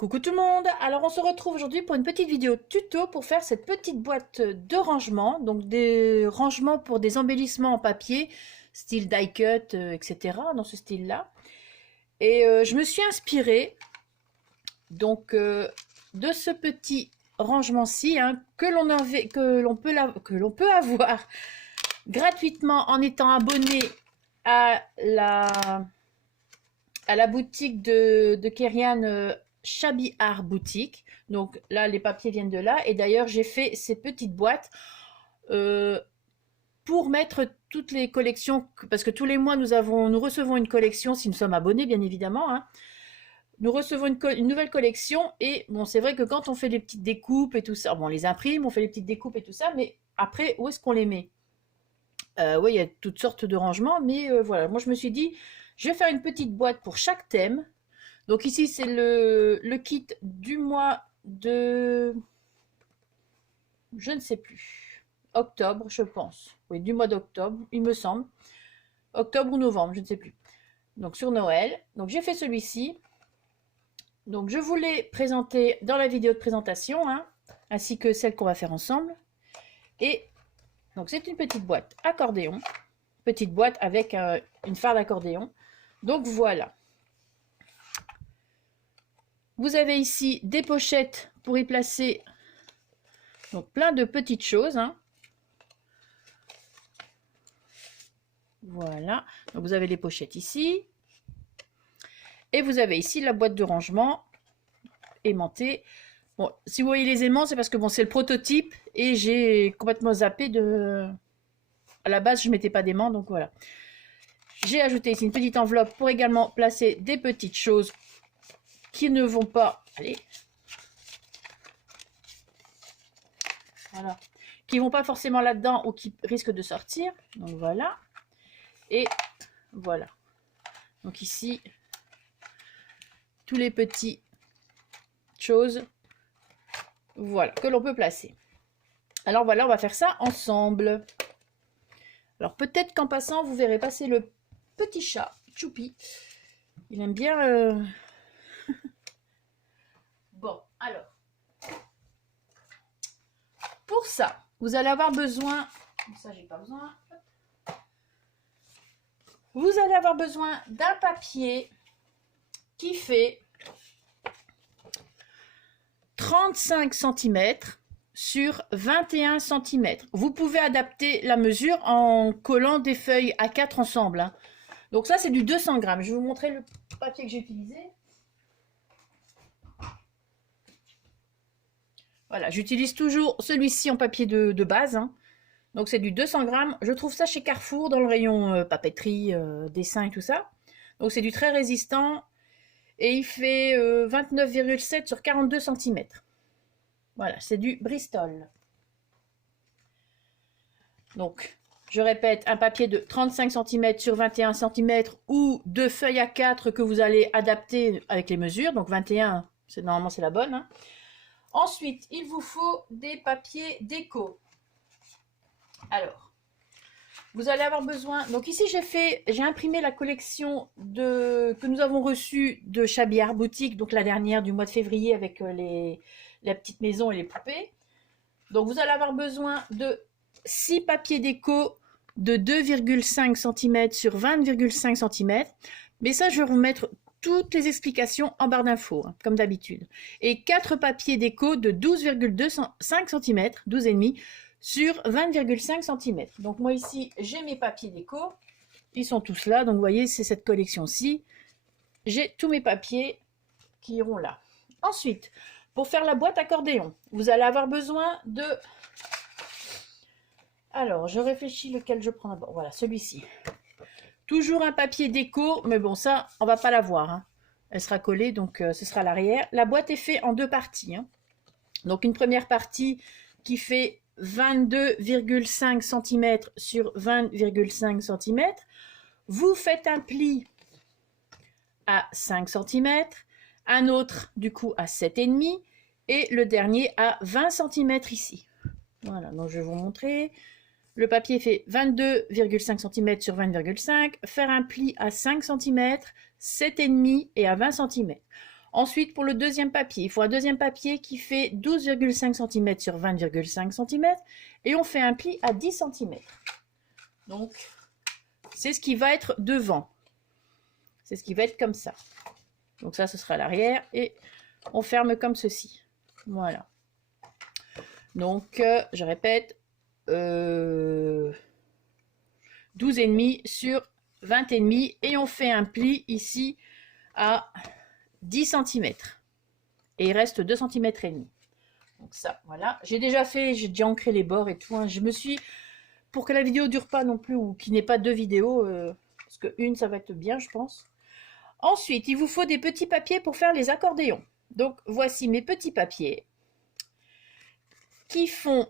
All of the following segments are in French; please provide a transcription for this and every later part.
Coucou tout le monde, alors on se retrouve aujourd'hui pour une petite vidéo tuto pour faire cette petite boîte de rangement, donc des rangements pour des embellissements en papier, style die cut, etc. dans ce style là. Et je me suis inspirée donc de ce petit rangement-ci que l'on peut avoir gratuitement en étant abonné à la boutique de Kerian Shabby Art Boutique. Donc là, les papiers viennent de là. Et d'ailleurs, j'ai fait ces petites boîtes pour mettre toutes les collections, parce que tous les mois, nous recevons une collection, si nous sommes abonnés, bien évidemment. Hein. Nous recevons une nouvelle collection. Et bon, c'est vrai que quand on fait des petites découpes et tout ça, bon, on les imprime, on fait les petites découpes et tout ça, mais après, où est-ce qu'on les met? Oui, il y a toutes sortes de rangements, mais voilà. Moi, je me suis dit, je vais faire une petite boîte pour chaque thème. Donc ici, c'est le kit du mois de... Je ne sais plus. Octobre, je pense. Oui, du mois d'octobre, il me semble. Octobre ou novembre, je ne sais plus. Donc sur Noël. Donc j'ai fait celui-ci. Donc je vous l'ai présenté dans la vidéo de présentation, hein, ainsi que celle qu'on va faire ensemble. Et donc c'est une petite boîte accordéon. Petite boîte avec une farde d'accordéon. Donc voilà. Vous avez ici des pochettes pour y placer donc plein de petites choses. Hein. Voilà. Donc vous avez les pochettes ici. Et vous avez ici la boîte de rangement aimantée. Bon, si vous voyez les aimants, c'est parce que bon, c'est le prototype et j'ai complètement zappé de... À la base, je ne mettais pas d'aimants, donc voilà. J'ai ajouté ici une petite enveloppe pour également placer des petites choses qui ne vont pas, allez, voilà, qui vont pas forcément là-dedans ou qui risquent de sortir. Donc voilà. Et voilà. Donc ici, tous les petits choses, voilà, que l'on peut placer. Alors voilà, on va faire ça ensemble. Alors peut-être qu'en passant, vous verrez passer le petit chat, Choupi. Il aime bien... Bon, alors, pour ça, vous allez avoir besoin, ça j'ai pas besoin, vous allez avoir besoin d'un papier qui fait 35 cm sur 21 cm. Vous pouvez adapter la mesure en collant des feuilles A4 ensemble. Hein. Donc ça c'est du 200 grammes. Je vais vous montrer le papier que j'ai utilisé. Voilà, j'utilise toujours celui-ci en papier de base. Hein. Donc c'est du 200 grammes. Je trouve ça chez Carrefour dans le rayon papeterie, dessin et tout ça. Donc c'est du très résistant. Et il fait 29,7 sur 42 cm. Voilà, c'est du Bristol. Donc, je répète, un papier de 35 cm sur 21 cm ou deux feuilles A4 que vous allez adapter avec les mesures. Donc 21, normalement c'est la bonne. Hein. Ensuite, il vous faut des papiers déco. Alors, vous allez avoir besoin... Donc ici, j'ai imprimé la collection que nous avons reçue de Shabby Art Boutique, donc la dernière du mois de février avec la petite maison et les poupées. Donc vous allez avoir besoin de 6 papiers déco de 2,5 cm sur 20,5 cm. Mais ça, je vais vous mettre toutes les explications en barre d'infos, hein, comme d'habitude. Et 4 papiers déco de 12,5 cm, 12,5 sur 20,5 cm. Donc moi ici, j'ai mes papiers déco. Ils sont tous là. Donc vous voyez, c'est cette collection-ci. J'ai tous mes papiers qui iront là. Ensuite, pour faire la boîte accordéon, vous allez avoir besoin de... Alors, je réfléchis lequel je prends d'abord. Voilà, celui-ci. Toujours un papier déco, mais bon, ça, on va pas la voir. Hein. Elle sera collée, donc ce sera l'arrière. La boîte est faite en deux parties. Hein. Donc, une première partie qui fait 22,5 cm sur 20,5 cm. Vous faites un pli à 5 cm, un autre, du coup, à 7,5 et le dernier à 20 cm ici. Voilà, donc je vais vous montrer. Le papier fait 22,5 cm sur 20,5. Faire un pli à 5 cm, 7,5 et à 20 cm. Ensuite, pour le deuxième papier, il faut un deuxième papier qui fait 12,5 cm sur 20,5 cm et on fait un pli à 10 cm. Donc, c'est ce qui va être devant. C'est ce qui va être comme ça. Donc ça, ce sera l'arrière et on ferme comme ceci. Voilà. Donc, je répète, 12,5 sur 20,5 et on fait un pli ici à 10 cm. Et il reste 2 cm et demi. Donc ça, voilà. J'ai déjà fait, j'ai déjà ancré les bords et tout. Hein. Je me suis, pour que la vidéo dure pas non plus ou qu'il n'y ait pas deux vidéos, parce que une, ça va être bien, je pense. Ensuite, il vous faut des petits papiers pour faire les accordéons. Donc, voici mes petits papiers qui font,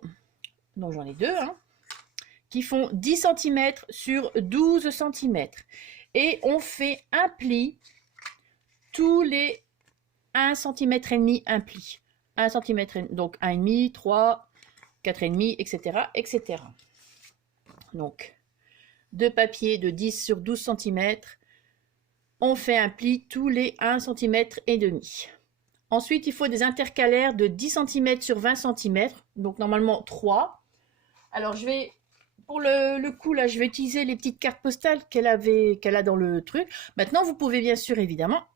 donc j'en ai deux, hein, qui font 10 cm sur 12 cm. Et on fait un pli tous les 1 cm et demi, un pli. 1 cm, donc 1,5, 3, 4,5, etc., etc. Donc, deux papiers de 10 sur 12 cm. On fait un pli tous les 1 cm et demi. Ensuite, il faut des intercalaires de 10 cm sur 20 cm. Donc, normalement, 3. Alors, je vais, pour le coup, là, je vais utiliser les petites cartes postales qu'elle a dans le truc. Maintenant, vous pouvez bien sûr, évidemment,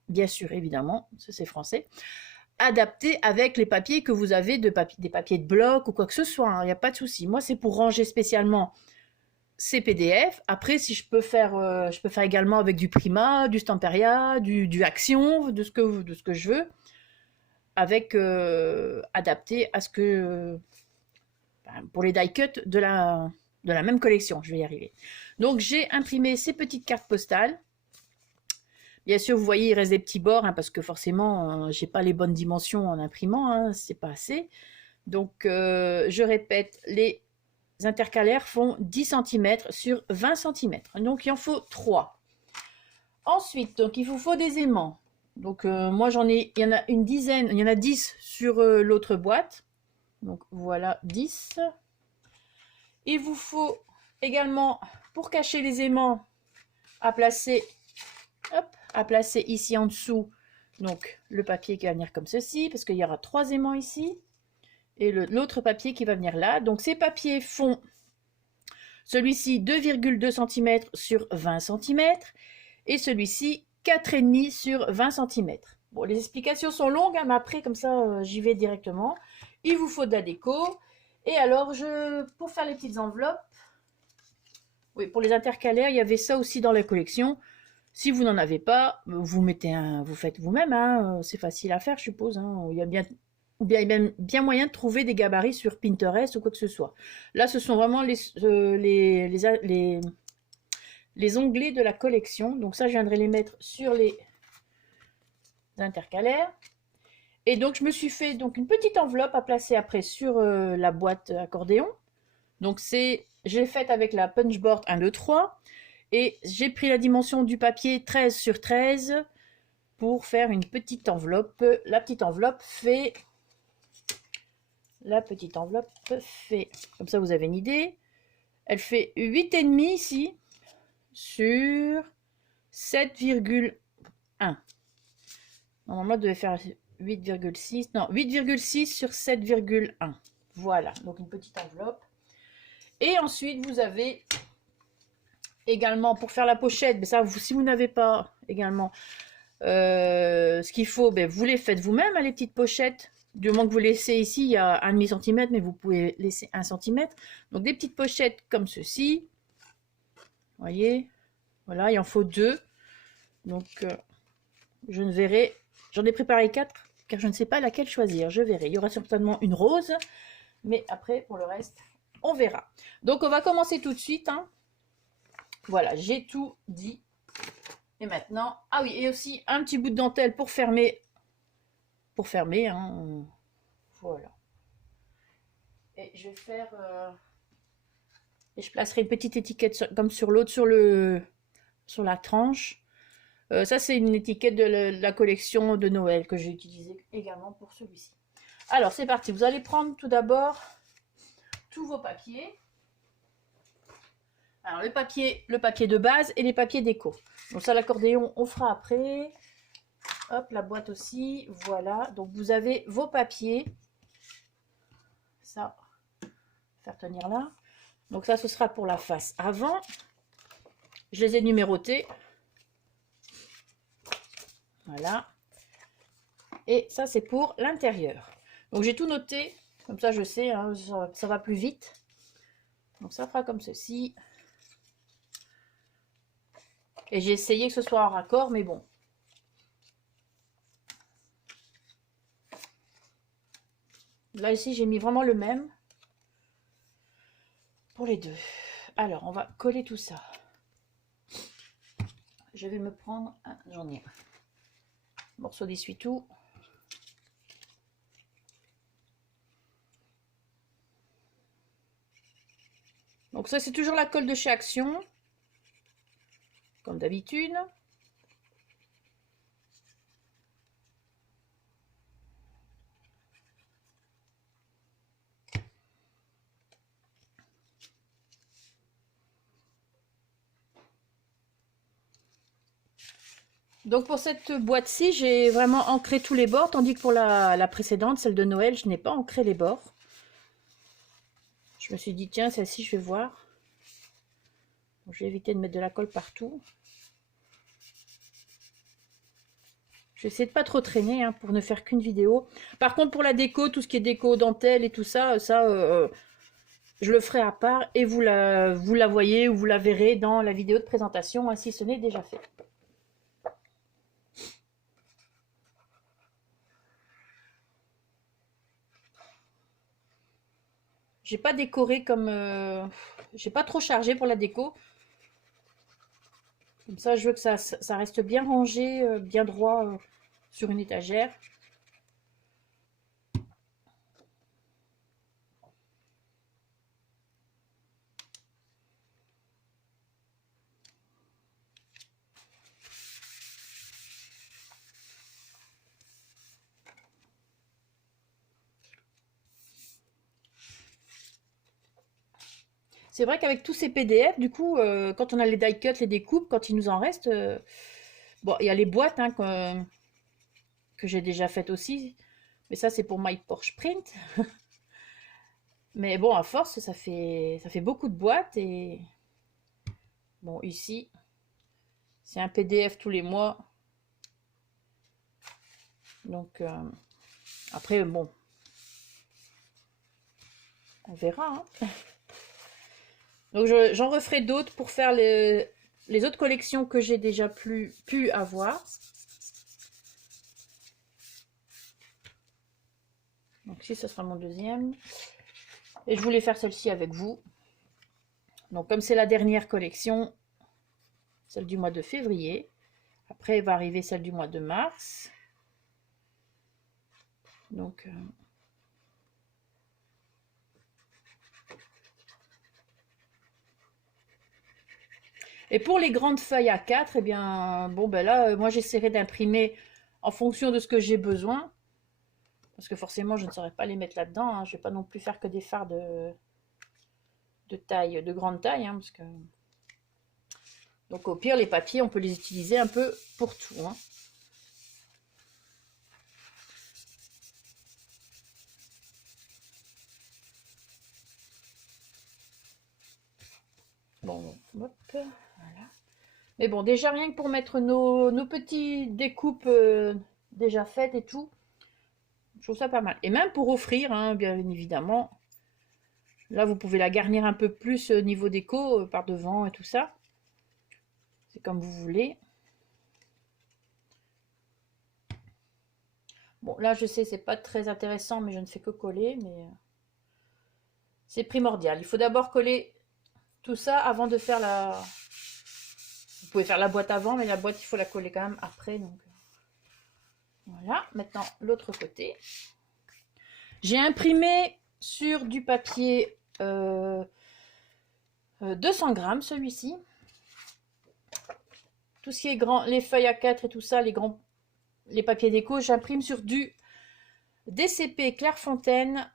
ça c'est français, adapter avec les papiers que vous avez, des papiers de bloc ou quoi que ce soit. Il n'y a pas de souci. Moi, c'est pour ranger spécialement ces PDF. Après, si je peux faire également avec du Prima, du Stamperia, du Action, de ce que je veux, avec adapté à ce que pour les die cut de la même collection, je vais y arriver. Donc j'ai imprimé ces petites cartes postales. Bien sûr, vous voyez, il reste des petits bords, hein, parce que forcément, j'ai pas les bonnes dimensions en imprimant, hein, c'est pas assez. Donc, je répète, les intercalaires font 10 cm sur 20 cm. Donc, il en faut 3. Ensuite, donc, il vous faut des aimants. Donc, moi, il y en a une dizaine, il y en a 10 sur l'autre boîte. Donc, voilà, 10. Il vous faut également, pour cacher les aimants, à placer ici en dessous, donc le papier qui va venir comme ceci, parce qu'il y aura 3 aimants ici, et l'autre papier qui va venir là. Donc ces papiers font, celui-ci 2,2 cm sur 20 cm, et celui-ci 4,5 sur 20 cm. Bon, les explications sont longues, hein, mais après, comme ça, j'y vais directement. Il vous faut de la déco. Et alors, pour faire les petites enveloppes, oui, pour les intercalaires, il y avait ça aussi dans la collection. Si vous n'en avez pas, vous faites vous-même, hein, c'est facile à faire, je suppose. Hein. Il y a bien moyen de trouver des gabarits sur Pinterest ou quoi que ce soit. Là, ce sont vraiment les onglets de la collection. Donc ça, je viendrai les mettre sur les intercalaires. Et donc, je me suis fait donc une petite enveloppe à placer après sur la boîte accordéon. Donc, je l'ai faite avec la Punchboard 1, 2, 3. Et j'ai pris la dimension du papier 13 sur 13 pour faire une petite enveloppe. La petite enveloppe fait, comme ça vous avez une idée, elle fait 8,5 ici sur 7,1. Normalement, elle devait faire 8,6. Non, 8,6 sur 7,1. Voilà, donc une petite enveloppe. Et ensuite, vous avez également pour faire la pochette, mais ça, si vous n'avez pas également ce qu'il faut, ben, vous les faites vous-même, hein, les petites pochettes. Du moment que vous laissez ici, il y a 1,5 cm, mais vous pouvez laisser 1 cm. Donc des petites pochettes comme ceci. Vous voyez, voilà, il en faut 2. Donc j'en ai préparé 4, car je ne sais pas laquelle choisir. Je verrai. Il y aura certainement une rose, mais après, pour le reste, on verra. Donc on va commencer tout de suite, hein. Voilà, j'ai tout dit. Et maintenant, ah oui, et aussi un petit bout de dentelle pour fermer. Hein. Voilà. Et je vais faire... et je placerai une petite étiquette comme sur l'autre, sur la tranche. Ça, c'est une étiquette de la collection de Noël que j'ai utilisée également pour celui-ci. Alors, c'est parti. Vous allez prendre tout d'abord tous vos papiers. Alors, le papier de base et les papiers déco. Donc ça, l'accordéon, on fera après. Hop, la boîte aussi. Voilà. Donc, vous avez vos papiers. Ça, faire tenir là. Donc, ça, ce sera pour la face avant. Je les ai numérotés. Voilà. Et ça, c'est pour l'intérieur. Donc, j'ai tout noté. Comme ça, je sais, hein, ça va plus vite. Donc, ça fera comme ceci. Et j'ai essayé que ce soit en raccord, mais bon. Là, ici, j'ai mis vraiment le même. Pour les deux. Alors, on va coller tout ça. Je vais me prendre un... J'en ai un morceau d'essuie-tout. Donc ça, c'est toujours la colle de chez Action. Comme d'habitude. Donc pour cette boîte-ci, j'ai vraiment ancré tous les bords, tandis que pour la précédente, celle de Noël, je n'ai pas ancré les bords. Je me suis dit, tiens, celle-ci, je vais voir. Donc, je vais éviter de mettre de la colle partout. Je vais essayer de pas trop traîner hein, pour ne faire qu'une vidéo. Par contre, pour la déco, tout ce qui est déco, dentelle et tout ça, je le ferai à part et vous la voyez ou vous la verrez dans la vidéo de présentation hein, si ce n'est déjà fait. J'ai pas décoré comme... j'ai pas trop chargé pour la déco. Comme ça, je veux que ça reste bien rangé, bien droit sur une étagère. C'est vrai qu'avec tous ces PDF, du coup, quand on a les die cuts, les découpes, quand il nous en reste... bon, il y a les boîtes hein, que j'ai déjà faites aussi. Mais ça, c'est pour My Porsche Print. Mais bon, à force, ça fait beaucoup de boîtes. Et bon, ici, c'est un PDF tous les mois. Donc, après, bon, on verra. Hein. Donc, j'en referai d'autres pour faire les autres collections que j'ai déjà pu avoir. Donc, ici, ce sera mon deuxième. Et je voulais faire celle-ci avec vous. Donc, comme c'est la dernière collection, celle du mois de février. Après, va arriver celle du mois de mars. Donc, et pour les grandes feuilles A4, eh bien, bon, ben là, moi, j'essaierai d'imprimer en fonction de ce que j'ai besoin. Parce que forcément, je ne saurais pas les mettre là-dedans. Hein. Je ne vais pas non plus faire que des fards de taille, de grande taille. Hein, parce que... Donc, au pire, les papiers, on peut les utiliser un peu pour tout. Hein. Bon, hop, voilà. Mais bon, déjà rien que pour mettre nos petites découpes déjà faites et tout, je trouve ça pas mal. Et même pour offrir, hein, bien évidemment. Là, vous pouvez la garnir un peu plus au niveau déco, par devant et tout ça. C'est comme vous voulez. Bon, là, je sais, c'est pas très intéressant, mais je ne fais que coller, mais c'est primordial. Il faut d'abord coller tout ça avant de faire la... Vous pouvez faire la boîte avant, mais la boîte, il faut la coller quand même après. Donc voilà, maintenant, l'autre côté. J'ai imprimé sur du papier 200 grammes, celui-ci. Tout ce qui est grand, les feuilles A4 et tout ça, les papiers déco, j'imprime sur du DCP Clairefontaine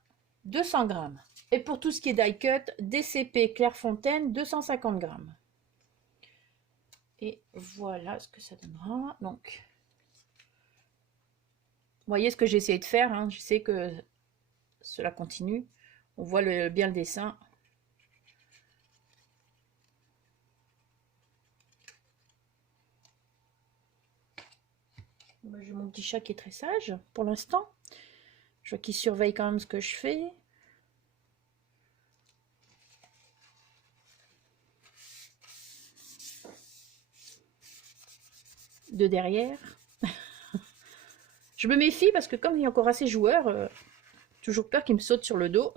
200 grammes. Et pour tout ce qui est die cut, DCP Clairefontaine 250 grammes. Et voilà ce que ça donnera. Donc, voyez ce que j'ai essayé de faire, hein. J'essaie que cela continue. On voit bien le dessin. J'ai mon petit chat qui est très sage pour l'instant. Je vois qu'il surveille quand même ce que je fais. De derrière. Je me méfie parce que comme il y a encore assez joueurs, toujours peur qu'il me saute sur le dos.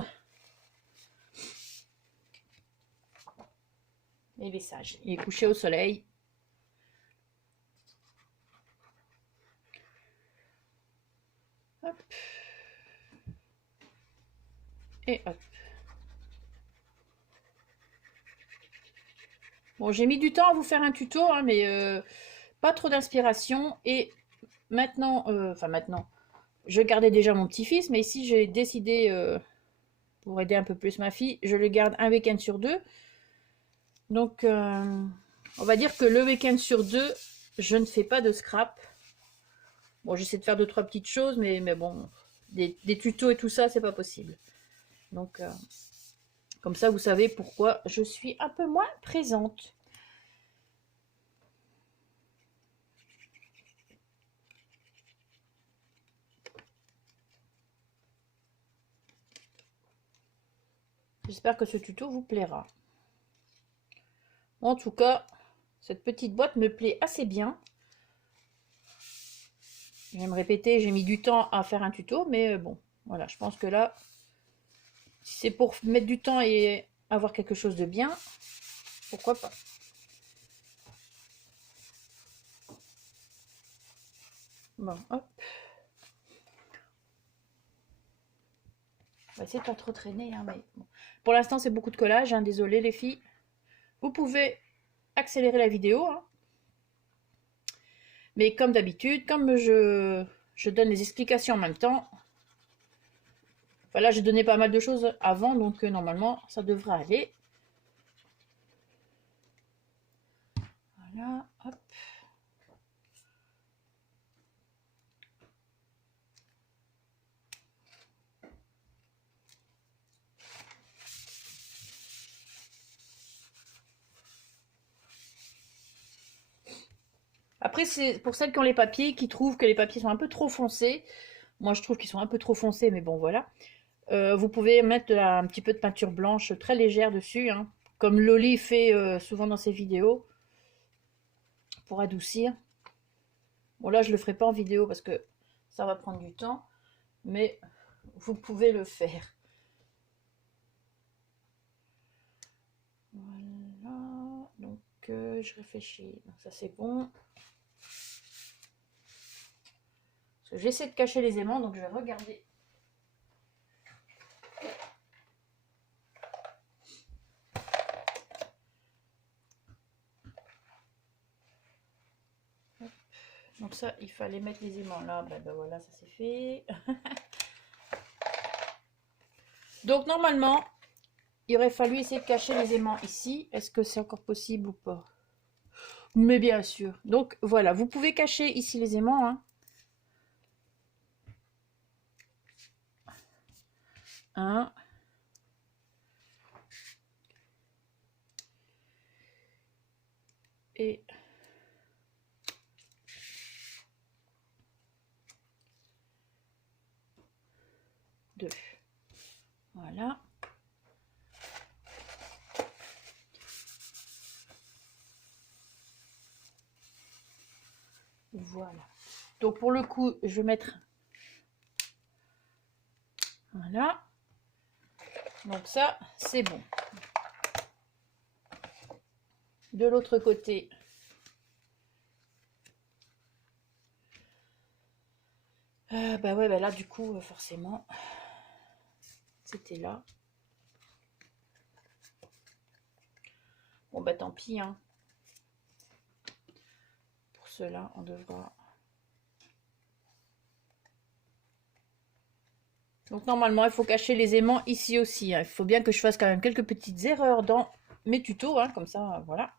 Mais il est sage. Il est couché au soleil. Hop. Et hop. Bon, j'ai mis du temps à vous faire un tuto, hein, mais pas trop d'inspiration. Et maintenant, maintenant, je gardais déjà mon petit-fils, mais ici j'ai décidé, pour aider un peu plus ma fille, je le garde un week-end sur 2. Donc, on va dire que le week-end sur 2, je ne fais pas de scrap. Bon, j'essaie de faire 2-3 petites choses, mais bon, des tutos et tout ça, c'est pas possible. Donc, comme ça, vous savez pourquoi je suis un peu moins présente. J'espère que ce tuto vous plaira. En tout cas, cette petite boîte me plaît assez bien. Je vais me répéter, j'ai mis du temps à faire un tuto, mais bon, voilà, je pense que là, si c'est pour mettre du temps et avoir quelque chose de bien, pourquoi pas. Bon, hop. On va essayer de pas trop traîner, hein, mais bon. Pour l'instant, c'est beaucoup de collage, hein, désolé les filles. Vous pouvez accélérer la vidéo, hein. Mais comme d'habitude, comme je donne les explications en même temps, voilà, j'ai donné pas mal de choses avant, donc normalement, ça devrait aller. Voilà, hop. Après, c'est pour celles qui ont les papiers, qui trouvent que les papiers sont un peu trop foncés. Moi, je trouve qu'ils sont un peu trop foncés, mais bon, voilà. Vous pouvez mettre un petit peu de peinture blanche très légère dessus, hein, comme Loli fait souvent dans ses vidéos, pour adoucir. Bon, là, je le ferai pas en vidéo parce que ça va prendre du temps, mais vous pouvez le faire. Voilà, donc je réfléchis. Donc, ça, c'est bon. J'essaie de cacher les aimants, donc je vais regarder. Donc ça, il fallait mettre les aimants là. Ben voilà, ça c'est fait. Donc normalement, il aurait fallu essayer de cacher les aimants ici. Est-ce que c'est encore possible ou pas? Mais bien sûr. Donc voilà, vous pouvez cacher ici les aimants, hein. Un. Et deux. Voilà. Voilà. Donc pour le coup, je vais mettre... Voilà. Donc ça, c'est bon. De l'autre côté, bah ouais, bah là du coup, forcément, c'était là. Bon bah tant pis, hein. Pour cela, on devra... Donc normalement, il faut cacher les aimants ici aussi, hein. Il faut bien que je fasse quand même quelques petites erreurs dans mes tutos, hein, comme ça, voilà.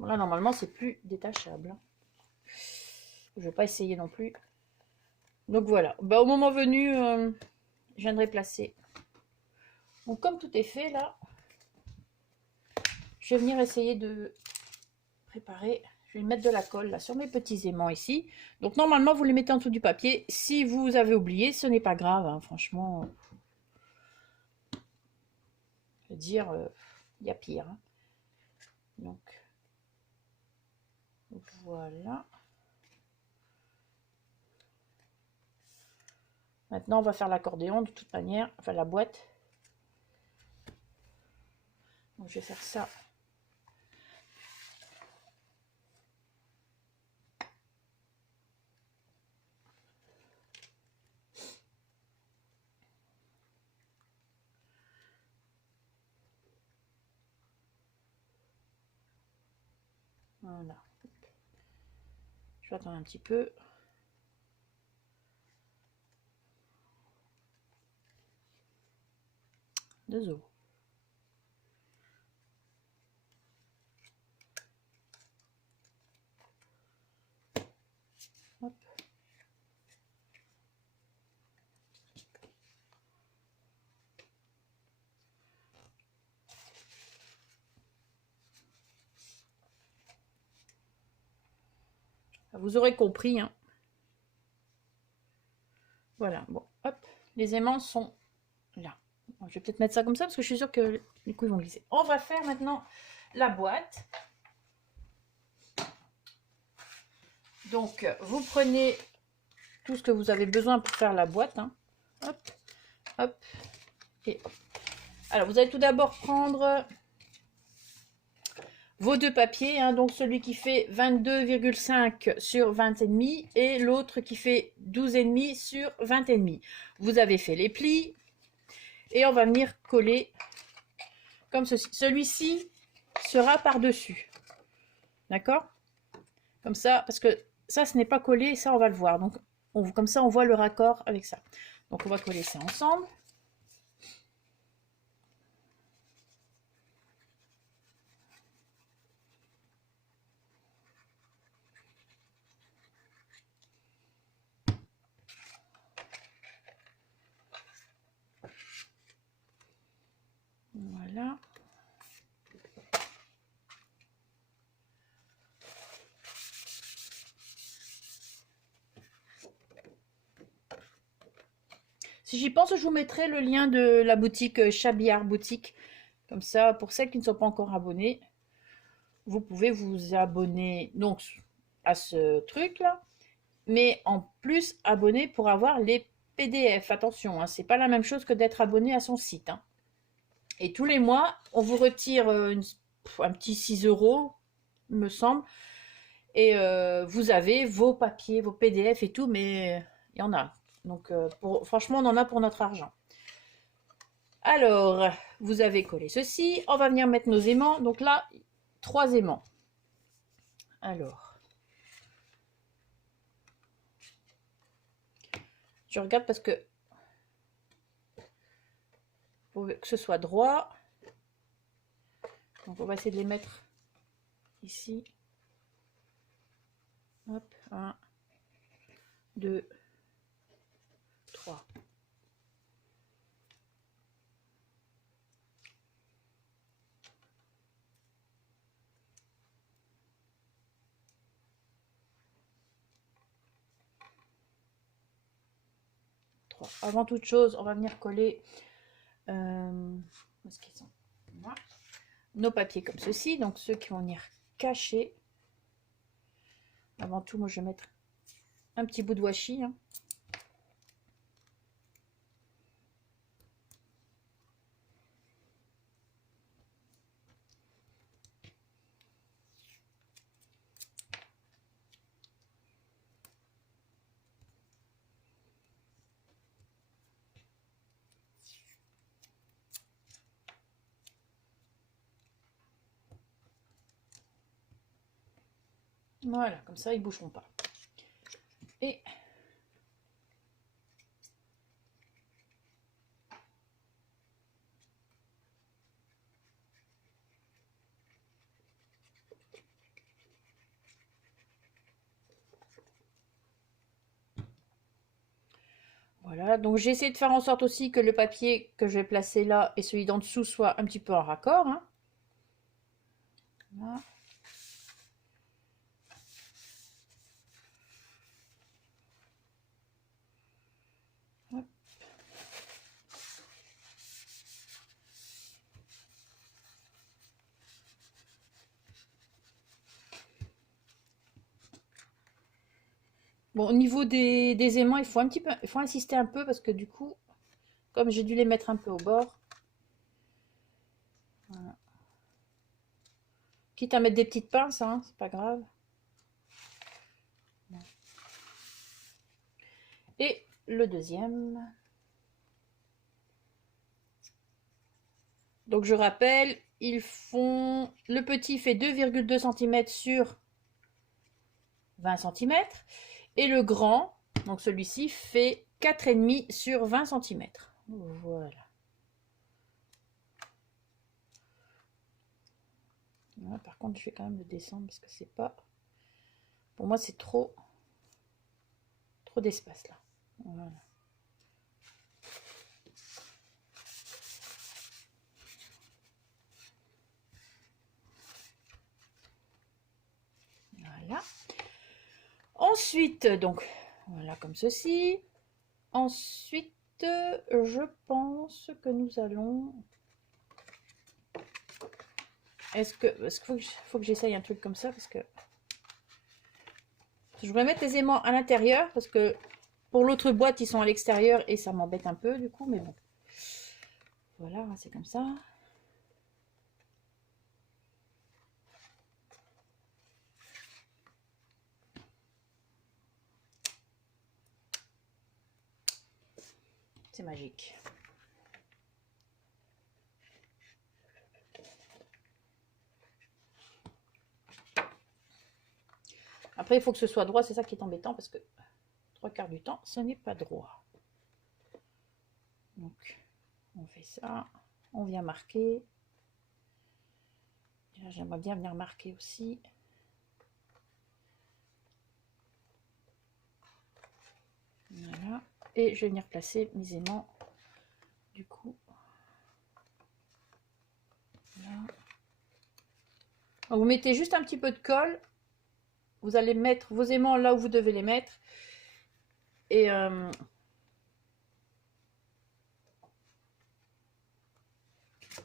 Bon, là, normalement, c'est plus détachable. Je vais pas essayer non plus. Donc voilà. Bah, au moment venu, je viendrai placer. Donc comme tout est fait là, je vais venir essayer de préparer. Je vais mettre de la colle là sur mes petits aimants ici. Donc normalement, vous les mettez en dessous du papier. Si vous avez oublié, ce n'est pas grave, hein, franchement. Je veux dire, il y a pire. Hein. Donc voilà. Maintenant, on va faire l'accordéon de toute manière, enfin la boîte. Donc, je vais faire ça. Voilà. Je vais attendre un petit peu. Désolé. Hop. Vous aurez compris. Hein. Voilà. Bon, hop. Les aimants sont là. Je vais peut-être mettre ça comme ça parce que je suis sûre que les couilles vont glisser. On va faire maintenant la boîte. Donc, vous prenez tout ce que vous avez besoin pour faire la boîte. Hein. Hop, hop, et hop. Alors, vous allez tout d'abord prendre vos deux papiers. Hein, donc, celui qui fait 22,5 sur 20,5 et l'autre qui fait 12,5 sur 20,5. Vous avez fait les plis et on va venir coller comme ceci. Celui-ci sera par-dessus. D'accord? Comme ça, parce que ça, ce n'est pas collé, ça, on va le voir. Donc, comme ça, on voit le raccord avec ça. Donc, on va coller ça ensemble. Voilà. Si j'y pense, je vous mettrai le lien de la boutique Chabillard Boutique. Comme ça, pour celles qui ne sont pas encore abonnées, vous pouvez vous abonner donc à ce truc-là. Mais en plus, abonner pour avoir les PDF. Attention, hein, c'est pas la même chose que d'être abonné à son site. Hein. Et tous les mois, on vous retire un petit 6 €, me semble. Et vous avez vos papiers, vos PDF et tout, mais il y en a. Donc, franchement, on en a pour notre argent. Alors, vous avez collé ceci. On va venir mettre nos aimants. Donc là, 3 aimants. Alors, je regarde parce que faut que ce soit droit. Donc, on va essayer de les mettre ici. Hop, 1, 2, 3. Avant toute chose, on va venir coller où est-ce qu'ils sont là. Nos papiers comme ceci, donc ceux qui vont venir cacher. Avant tout, moi je vais mettre un petit bout de washi. Hein. Voilà, comme ça, ils ne bougeront pas. Et Voilà, donc j'ai essayé de faire en sorte aussi que le papier que je vais placer là et celui d'en dessous soient un petit peu en raccord, hein. Voilà. Hop. Bon, au niveau des aimants, il faut un petit peu, il faut insister un peu parce que du coup, comme j'ai dû les mettre un peu au bord, voilà. Quitte à mettre des petites pinces, hein, c'est pas grave. Et le deuxième. Donc je rappelle, ils font, le petit fait 2,2 cm sur 20 cm et le grand, donc celui-ci, fait 4,5 sur 20 cm. Voilà. Là, par contre, je vais quand même le descendre parce que c'est pas... Pour moi, c'est trop d'espace là. Voilà. Voilà. Ensuite, donc, voilà comme ceci. Ensuite, je pense que nous allons... Est-ce qu'il faut que j'essaye un truc comme ça parce que... Je voudrais mettre les aimants à l'intérieur parce que pour l'autre boîte, ils sont à l'extérieur et ça m'embête un peu du coup, mais bon. Voilà, c'est comme ça. C'est magique. Après, il faut que ce soit droit, c'est ça qui est embêtant parce que 3/4 du temps, ce n'est pas droit. Donc, on fait ça. On vient marquer. J'aimerais bien venir marquer aussi. Voilà. Et je vais venir placer mes aimants. Du coup, là. Donc, vous mettez juste un petit peu de colle. Vous allez mettre vos aimants là où vous devez les mettre. Et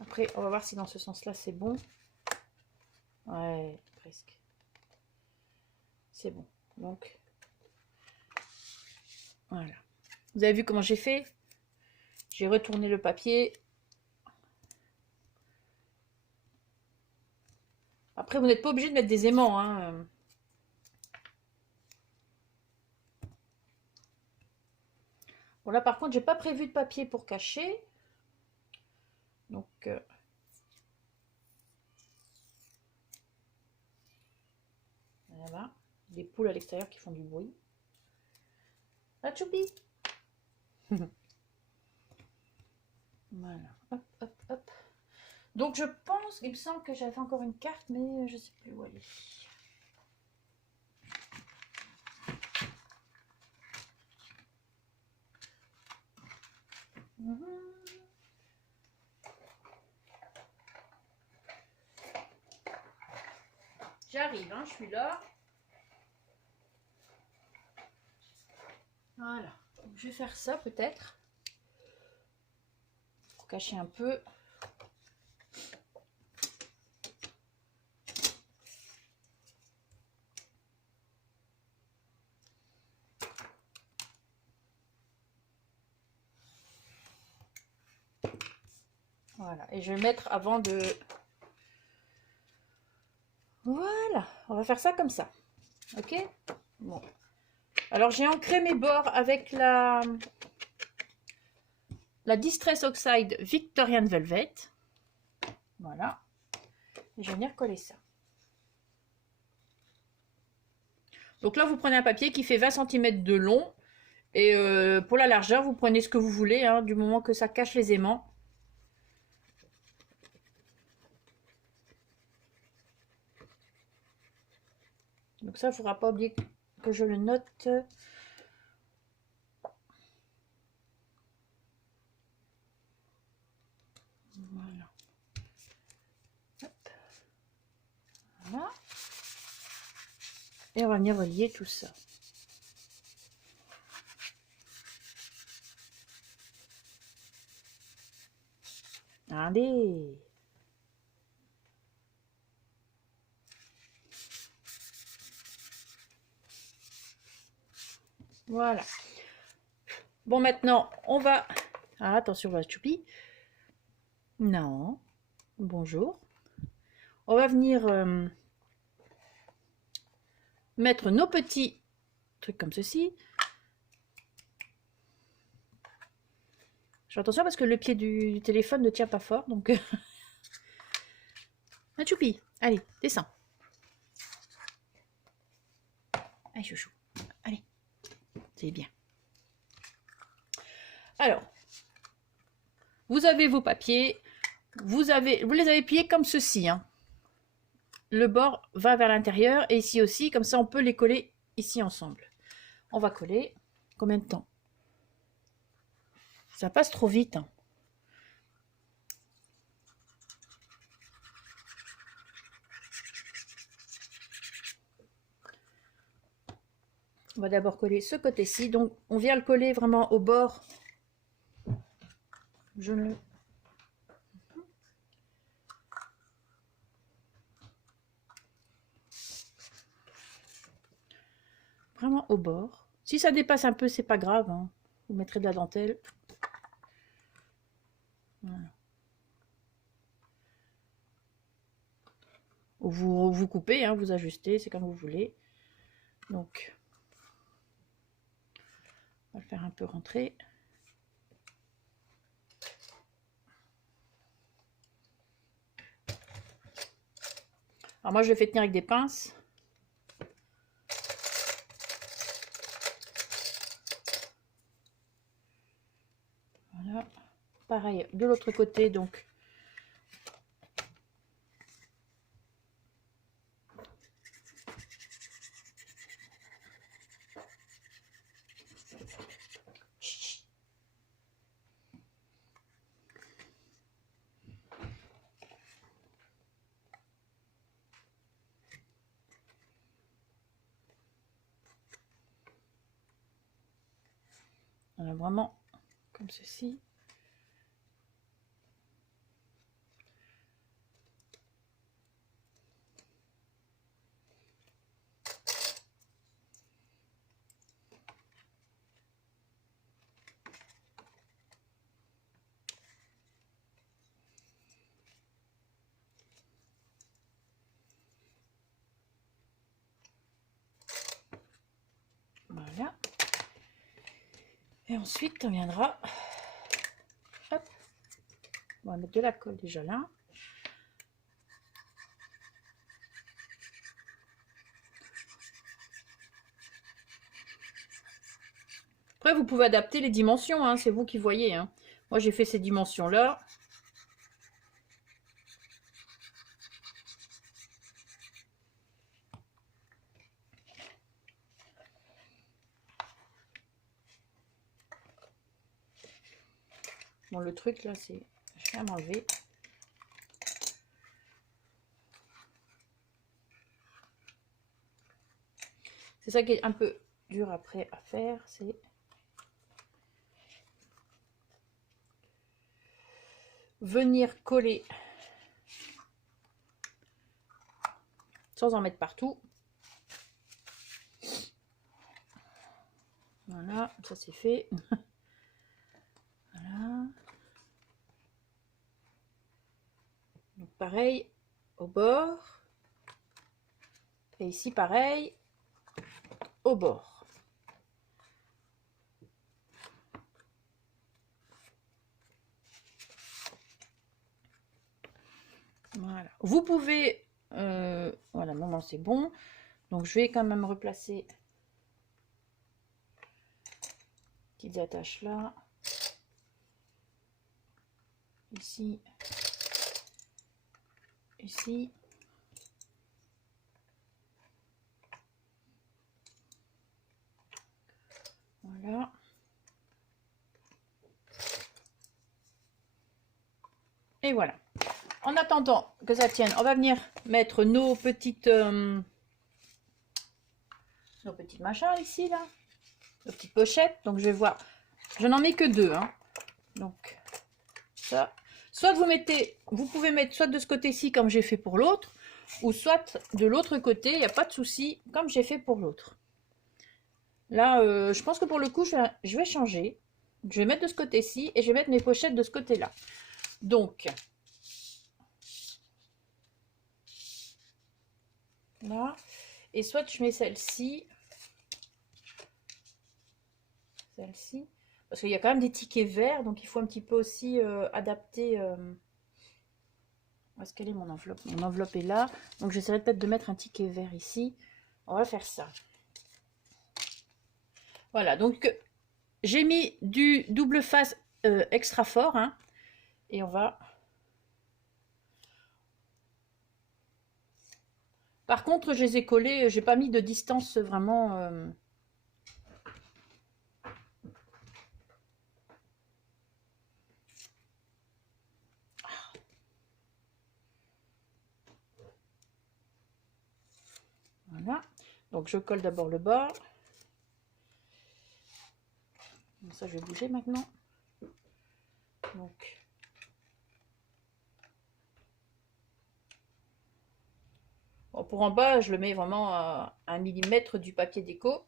après, on va voir si dans ce sens-là, c'est bon. Ouais, presque. C'est bon. Donc, voilà. Vous avez vu comment j'ai fait? J'ai retourné le papier. Après, vous n'êtes pas obligé de mettre des aimants, hein. Bon, là, par contre, j'ai pas prévu de papier pour cacher. Donc, voilà. Des poules à l'extérieur qui font du bruit. Ah, choupi. Voilà. Hop, hop, hop. Donc, je pense, il me semble que j'avais encore une carte, mais je sais plus où elle est. J'arrive, hein, je suis là. Voilà. Donc, je vais faire ça peut-être. Pour cacher un peu. Voilà. Et je vais mettre avant de... Voilà. On va faire ça comme ça. Ok? Bon. Alors, j'ai ancré mes bords avec la Distress Oxide Victorian Velvet. Voilà. Et je vais venir coller ça. Donc là, vous prenez un papier qui fait 20 cm de long. Et pour la largeur, vous prenez ce que vous voulez, hein, du moment que ça cache les aimants. Donc ça, il ne faudra pas oublier que je le note. Voilà. Et on va venir relier tout ça. Allez. Voilà. Bon, maintenant, on va... Ah, attention, voilà, choupi. Non. Bonjour. On va venir mettre nos petits trucs comme ceci. Je fais attention parce que le pied du téléphone ne tient pas fort, donc... Ah, choupi. Allez, descends. Allez, chouchou. Allez. C'est bien. Alors, vous avez vos papiers. Vous les avez pliés comme ceci. Hein. Le bord va vers l'intérieur et ici aussi. Comme ça, on peut les coller ici ensemble. On va coller. Combien de temps? Ça passe trop vite. Hein. On va d'abord coller ce côté-ci. Donc, on vient le coller vraiment au bord. Je le... Vraiment au bord. Si ça dépasse un peu, c'est pas grave. Hein. Vous mettrez de la dentelle. Voilà. Vous coupez, hein, vous ajustez, c'est comme vous voulez. Donc, on va le faire un peu rentrer. Alors moi, je le fais tenir avec des pinces. Voilà. Pareil, de l'autre côté, donc. Voilà, vraiment comme ceci. Voilà. Et ensuite, on viendra... Hop. On va mettre de la colle déjà là. Après, vous pouvez adapter les dimensions, hein, c'est vous qui voyez. Hein. Moi, j'ai fait ces dimensions-là. Bon, le truc, là, c'est... Je viens m'enlever. C'est ça qui est un peu dur après à faire, c'est... venir coller sans en mettre partout. Voilà, ça c'est fait. Voilà. Donc pareil au bord. Et ici pareil au bord. Voilà. Vous pouvez... voilà, maintenant c'est bon. Donc je vais quand même replacer petites attaches là. Ici. Ici. Voilà. Et voilà. En attendant que ça tienne, on va venir mettre nos petites machins ici, là. Nos petites pochettes. Donc, je vais voir. Je n'en mets que deux. Hein. Donc, ça. Soit vous pouvez mettre soit de ce côté-ci, comme j'ai fait pour l'autre, ou soit de l'autre côté, il n'y a pas de souci, comme j'ai fait pour l'autre. Là, je pense que pour le coup, je vais changer. Je vais mettre de ce côté-ci et je vais mettre mes pochettes de ce côté-là. Donc, là. Et soit je mets celle-ci. Celle-ci. Parce qu'il y a quand même des tickets verts, donc il faut un petit peu aussi adapter. Où est-ce qu'elle est mon enveloppe? Mon enveloppe est là. Donc j'essaierai peut-être de mettre un ticket vert ici. On va faire ça. Voilà, donc j'ai mis du double face extra fort. Hein, et on va... Par contre, je les ai collés, j'ai pas mis de distance vraiment... Voilà. Donc je colle d'abord le bord. Ça, je vais bouger maintenant. Donc... Bon, pour en bas, je le mets vraiment à 1 millimètre du papier déco.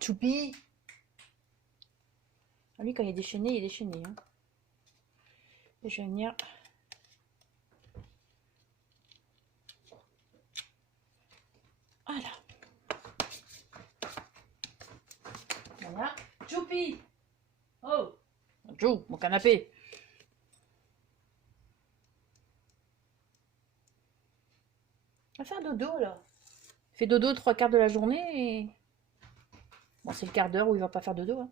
Choupi. Lui, quand il est déchaîné, il est déchaîné. Hein. Et je vais venir... Voilà. Voilà. Choupi. Oh. Chou, mon canapé. On va faire dodo, là. Il fait dodo 3/4 de la journée et... Bon, c'est le quart d'heure où il va pas faire dodo. Hein.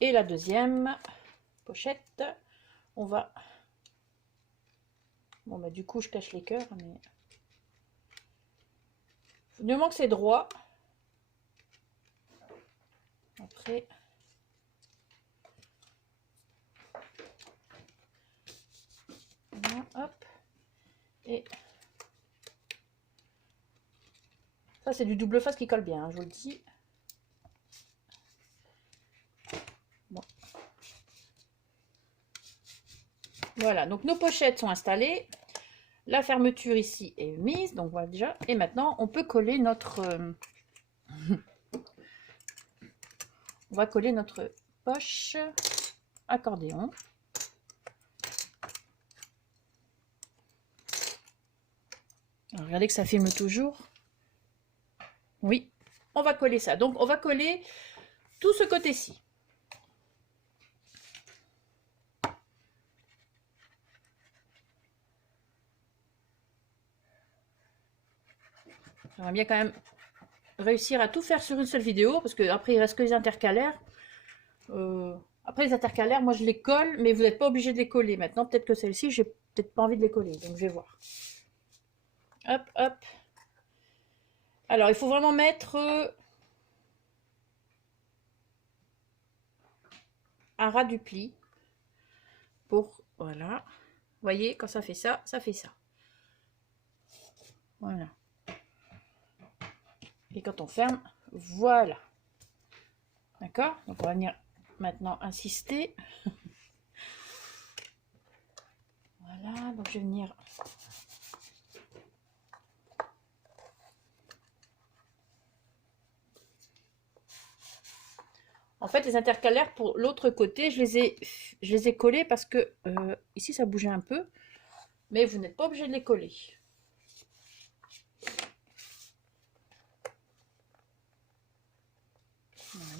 Et la deuxième pochette, on va... Bon, bah du coup, je cache les cœurs, mais... Du moment que c'est droit. Après... Voilà, hop. Et... Ça, c'est du double face qui colle bien, hein, je vous le dis. Bon. Voilà, donc nos pochettes sont installées. La fermeture ici est mise, donc voilà déjà. Et maintenant, on peut coller notre... on va coller notre poche accordéon. Alors, regardez que ça filme toujours. Oui, on va coller ça. Donc, on va coller tout ce côté-ci. J'aimerais bien quand même réussir à tout faire sur une seule vidéo, parce que après il reste que les intercalaires. Après les intercalaires, moi je les colle, mais vous n'êtes pas obligé de les coller. Maintenant, peut-être que celle-ci, j'ai peut-être pas envie de les coller, donc je vais voir. Hop, hop. Alors, il faut vraiment mettre à ras du pli. Pour, voilà. Vous voyez, quand ça fait ça fait ça. Voilà. Et quand on ferme, voilà. D'accord? Donc on va venir maintenant insister. Voilà, donc je vais venir... En fait, les intercalaires pour l'autre côté, je les ai collés parce que ici ça bougeait un peu, mais vous n'êtes pas obligé de les coller.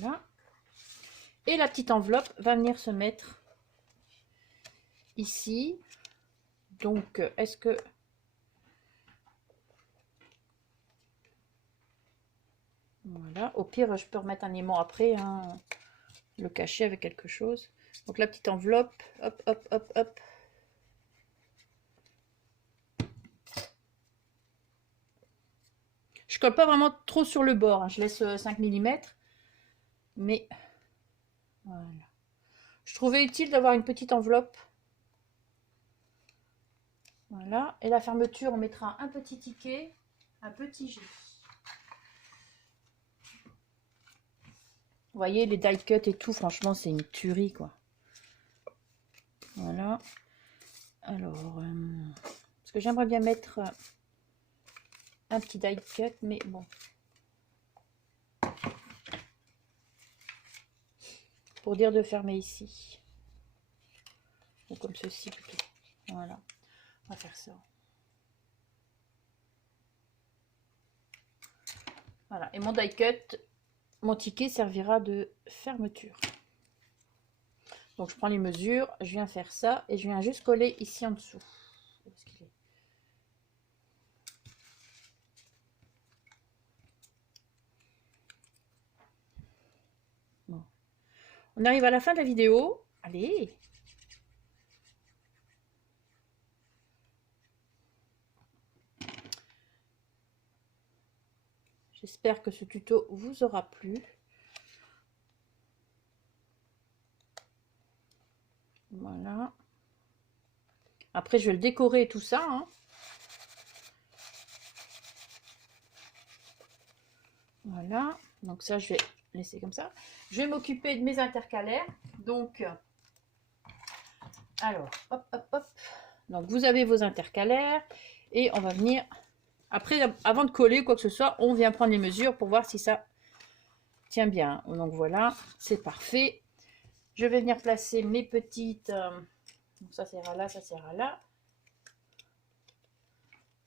Voilà. Et la petite enveloppe va venir se mettre ici. Donc, est-ce que... Voilà. Au pire, je peux remettre un aimant après, hein, le cacher avec quelque chose. Donc, la petite enveloppe, hop, hop, hop, hop. Je colle pas vraiment trop sur le bord, hein. Je laisse 5 mm. Mais voilà. Je trouvais utile d'avoir une petite enveloppe. Voilà. Et la fermeture, on mettra un petit ticket, un petit G. Vous voyez, les die cut et tout, franchement, c'est une tuerie, quoi. Voilà. Alors, parce que j'aimerais bien mettre un petit die cut, mais bon. Pour dire de fermer ici. Ou comme ceci, plutôt. Voilà. On va faire ça. Voilà. Et mon die cut, mon ticket servira de fermeture. Donc je prends les mesures, je viens faire ça et je viens juste coller ici en dessous. Bon. On arrive à la fin de la vidéo. Allez. J'espère que ce tuto vous aura plu. Voilà. Après, je vais le décorer et tout ça, hein. Voilà. Donc ça, je vais laisser comme ça. Je vais m'occuper de mes intercalaires. Donc, alors, hop, hop, hop. Donc, vous avez vos intercalaires. Et on va venir... Après, avant de coller quoi que ce soit, on vient prendre les mesures pour voir si ça tient bien. Donc voilà, c'est parfait. Je vais venir placer mes petites... donc ça sera là, ça sera là.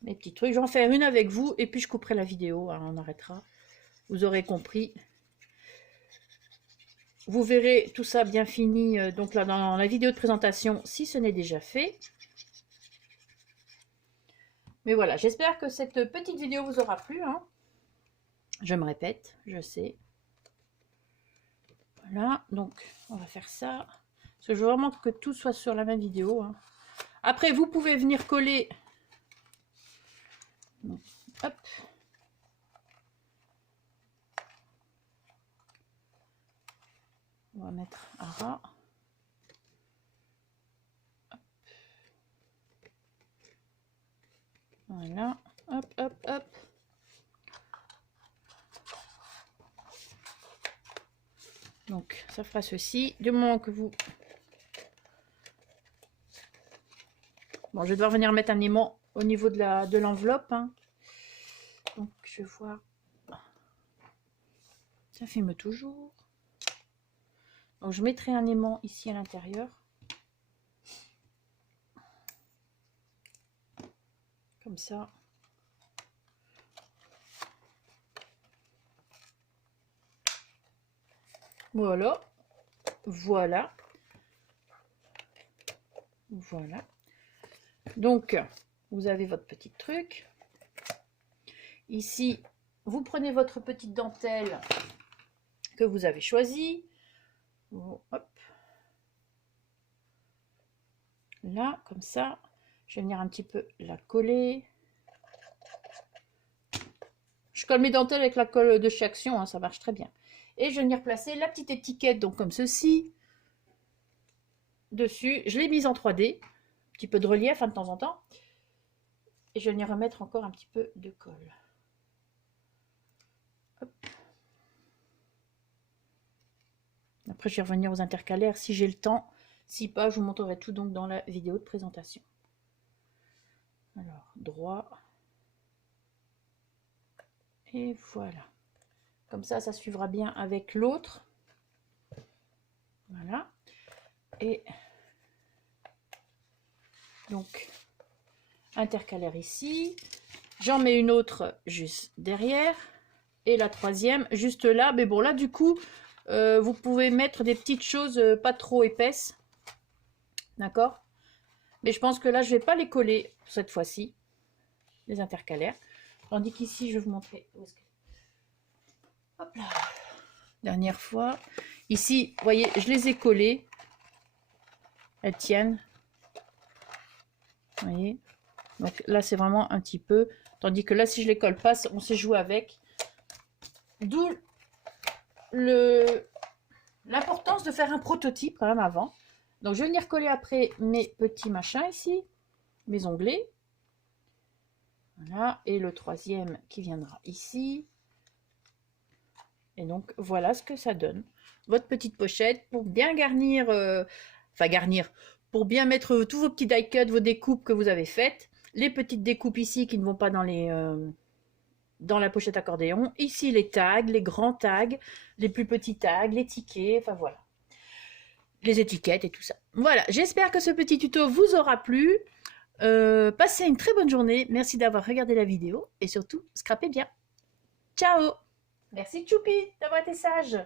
Mes petits trucs. J'en fais une avec vous et puis je couperai la vidéo. Hein, on arrêtera. Vous aurez compris. Vous verrez tout ça bien fini donc là dans la vidéo de présentation si ce n'est déjà fait. Mais voilà, j'espère que cette petite vidéo vous aura plu. Hein. Je me répète, je sais. Voilà, donc on va faire ça. Parce que je veux vraiment que tout soit sur la même vidéo. Hein. Après, vous pouvez venir coller. Donc, hop. On va mettre à ras. Hop. Voilà, hop, hop, hop. Donc, ça fera ceci. Du moment que vous... Bon, je vais devoir venir mettre un aimant au niveau de l'enveloppe. Hein. Donc, je vais voir. Ça filme toujours. Donc, je mettrai un aimant ici à l'intérieur. Comme ça. Voilà. Voilà. Voilà. Donc, vous avez votre petit truc. Ici, vous prenez votre petite dentelle que vous avez choisie. Hop. Là, comme ça. Je vais venir un petit peu la coller. Je colle mes dentelles avec la colle de chez Action, hein, ça marche très bien. Et je vais venir placer la petite étiquette, donc comme ceci, dessus. Je l'ai mise en 3D, un petit peu de relief hein, de temps en temps. Et je vais venir remettre encore un petit peu de colle. Hop. Après, je vais revenir aux intercalaires si j'ai le temps. Si pas, je vous montrerai tout donc dans la vidéo de présentation. Alors, droit. Et voilà. Comme ça, ça suivra bien avec l'autre. Voilà. Et donc, intercalaire ici. J'en mets une autre juste derrière. Et la troisième juste là. Mais bon, là, du coup, vous pouvez mettre des petites choses pas trop épaisses. D'accord? Mais je pense que là, je ne vais pas les coller cette fois-ci. Les intercalaires. Tandis qu'ici, je vais vous montrer. Hop là. Dernière fois. Ici, vous voyez, je les ai collées. Elles tiennent. Vous voyez. Donc là, c'est vraiment un petit peu Tandis que là, si je les colle pas, on sait jouer avec. D'où l'importance de faire un prototype quand même avant. Donc, je vais venir coller après mes petits machins ici, mes onglets. Voilà, et le troisième qui viendra ici. Et donc, voilà ce que ça donne. Votre petite pochette pour bien garnir, pour bien mettre tous vos petits die cuts, vos découpes que vous avez faites. Les petites découpes ici qui ne vont pas dans la pochette accordéon. Ici, les tags, les grands tags, les plus petits tags, les tickets, enfin voilà. Les étiquettes et tout ça. Voilà, j'espère que ce petit tuto vous aura plu. Passez une très bonne journée. Merci d'avoir regardé la vidéo. Et surtout, scrapez bien. Ciao! Merci Choupi d'avoir été sage.